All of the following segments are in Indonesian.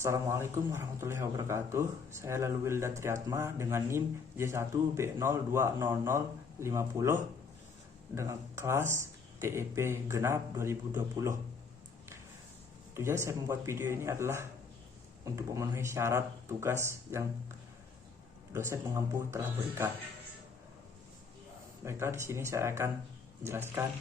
Assalamualaikum warahmatullahi wabarakatuh. Saya Lalu Wilda Triatma dengan NIM J1B020050 dengan kelas TEP Genap 2020. Tujuan saya membuat video ini adalah untuk memenuhi syarat tugas yang dosen pengampu telah berikan. Baiklah, di sini saya akan menjelaskan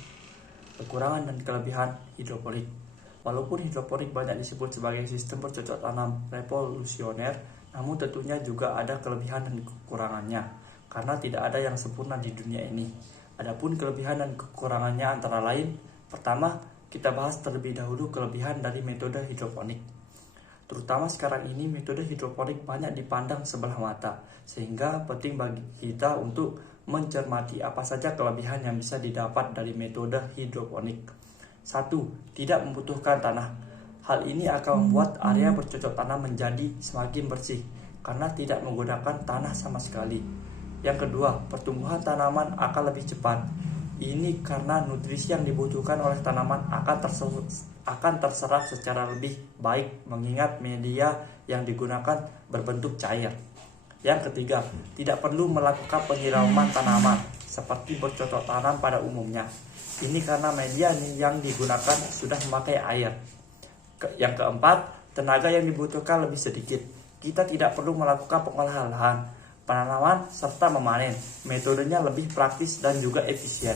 kekurangan dan kelebihan hidroponik. Walaupun hidroponik banyak disebut sebagai sistem bercocok tanam revolusioner, namun tentunya juga ada kelebihan dan kekurangannya, karena tidak ada yang sempurna di dunia ini. Adapun kelebihan dan kekurangannya antara lain, pertama, kita bahas terlebih dahulu kelebihan dari metode hidroponik. Terutama sekarang ini metode hidroponik banyak dipandang sebelah mata, sehingga penting bagi kita untuk mencermati apa saja kelebihan yang bisa didapat dari metode hidroponik. 1. Tidak membutuhkan tanah. Hal ini akan membuat area bercocok tanam menjadi semakin bersih karena tidak menggunakan tanah sama sekali. Yang kedua, pertumbuhan tanaman akan lebih cepat. Ini karena nutrisi yang dibutuhkan oleh tanaman akan terserap secara lebih baik mengingat media yang digunakan berbentuk cair. Yang ketiga, tidak perlu melakukan penyiraman tanaman seperti bercocok tanam pada umumnya. Ini karena media yang digunakan sudah memakai air. Yang keempat, tenaga yang dibutuhkan lebih sedikit. Kita tidak perlu melakukan pengolahan lahan, penanaman, serta memanen. Metodenya lebih praktis dan juga efisien.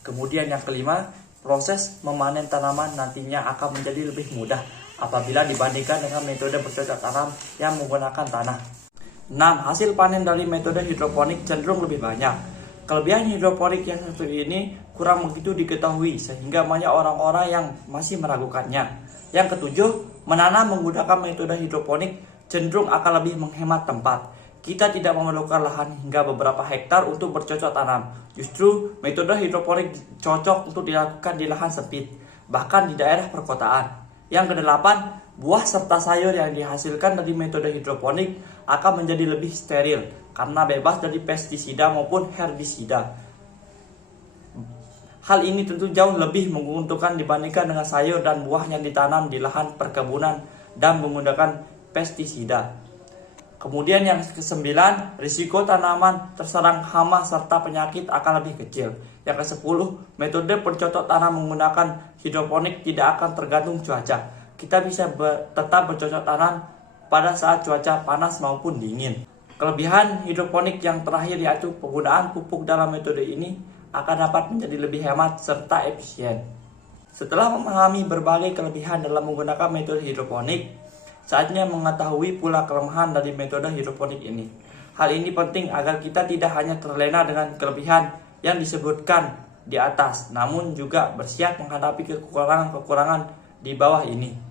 Kemudian yang kelima, proses memanen tanaman nantinya akan menjadi lebih mudah apabila dibandingkan dengan metode bercocok tanam yang menggunakan tanah. 6. Hasil panen dari metode hidroponik cenderung lebih banyak. Kelebihan hidroponik yang satu ini kurang begitu diketahui sehingga banyak orang-orang yang masih meragukannya. Yang ketujuh, menanam menggunakan metode hidroponik cenderung akan lebih menghemat tempat. Kita tidak memerlukan lahan hingga beberapa hektar untuk bercocok tanam. Justru metode hidroponik cocok untuk dilakukan di lahan sempit, bahkan di daerah perkotaan. Yang kedelapan, buah serta sayur yang dihasilkan dari metode hidroponik akan menjadi lebih steril karena bebas dari pestisida maupun herbisida. Hal ini tentu jauh lebih menguntungkan dibandingkan dengan sayur dan buah yang ditanam di lahan perkebunan dan menggunakan pestisida. Kemudian yang ke-9, risiko tanaman terserang hama serta penyakit akan lebih kecil. Yang ke-10, metode bercocok tanam menggunakan hidroponik tidak akan tergantung cuaca. Kita bisa tetap bercocok tanam pada saat cuaca panas maupun dingin. Kelebihan hidroponik yang terakhir yaitu penggunaan pupuk dalam metode ini akan dapat menjadi lebih hemat serta efisien. Setelah memahami berbagai kelebihan dalam menggunakan metode hidroponik, saatnya mengetahui pula kelemahan dari metode hidroponik ini. Hal ini penting agar kita tidak hanya terlena dengan kelebihan yang disebutkan di atas, namun juga bersiap menghadapi kekurangan-kekurangan di bawah ini.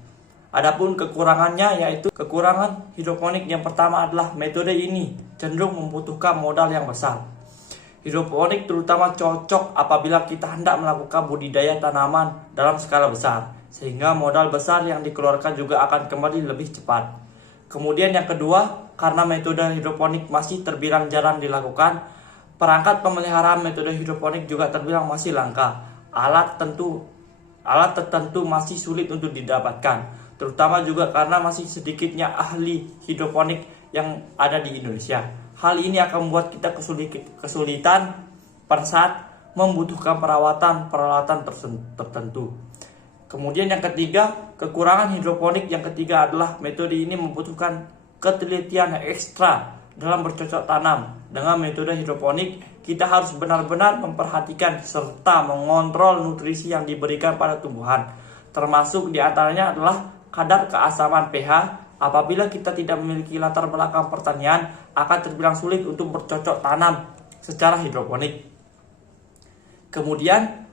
Adapun kekurangannya yaitu kekurangan hidroponik yang pertama adalah metode ini cenderung membutuhkan modal yang besar. Hidroponik terutama cocok apabila kita hendak melakukan budidaya tanaman dalam skala besar, sehingga modal besar yang dikeluarkan juga akan kembali lebih cepat. Kemudian yang kedua, karena metode hidroponik masih terbilang jarang dilakukan, perangkat pemeliharaan metode hidroponik juga terbilang masih langka. Alat tertentu masih sulit untuk didapatkan, terutama juga karena masih sedikitnya ahli hidroponik yang ada di Indonesia. Hal ini akan membuat kita kesulitan pada saat membutuhkan peralatan tertentu. Kemudian yang ketiga, kekurangan hidroponik yang ketiga adalah metode ini membutuhkan ketelitian ekstra dalam bercocok tanam. Dengan metode hidroponik, kita harus benar-benar memperhatikan serta mengontrol nutrisi yang diberikan pada tumbuhan. Termasuk diantaranya adalah kadar keasaman pH. Apabila kita tidak memiliki latar belakang pertanian, akan terbilang sulit untuk bercocok tanam secara hidroponik. Kemudian,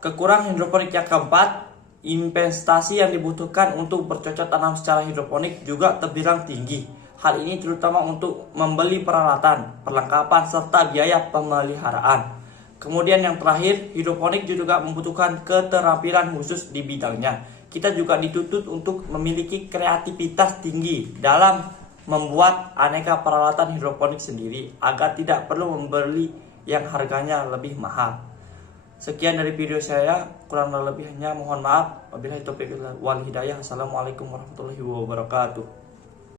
kekurangan hidroponik yang keempat, investasi yang dibutuhkan untuk bercocok tanam secara hidroponik juga terbilang tinggi. Hal ini terutama untuk membeli peralatan, perlengkapan, serta biaya pemeliharaan. Kemudian yang terakhir, hidroponik juga membutuhkan keterampilan khusus di bidangnya. Kita juga dituntut untuk memiliki kreativitas tinggi dalam membuat aneka peralatan hidroponik sendiri agar tidak perlu membeli yang harganya lebih mahal. Sekian dari video saya, kurang lebihnya mohon maaf. Wabillahi taufiq wal hidayah. Assalamualaikum warahmatullahi wabarakatuh.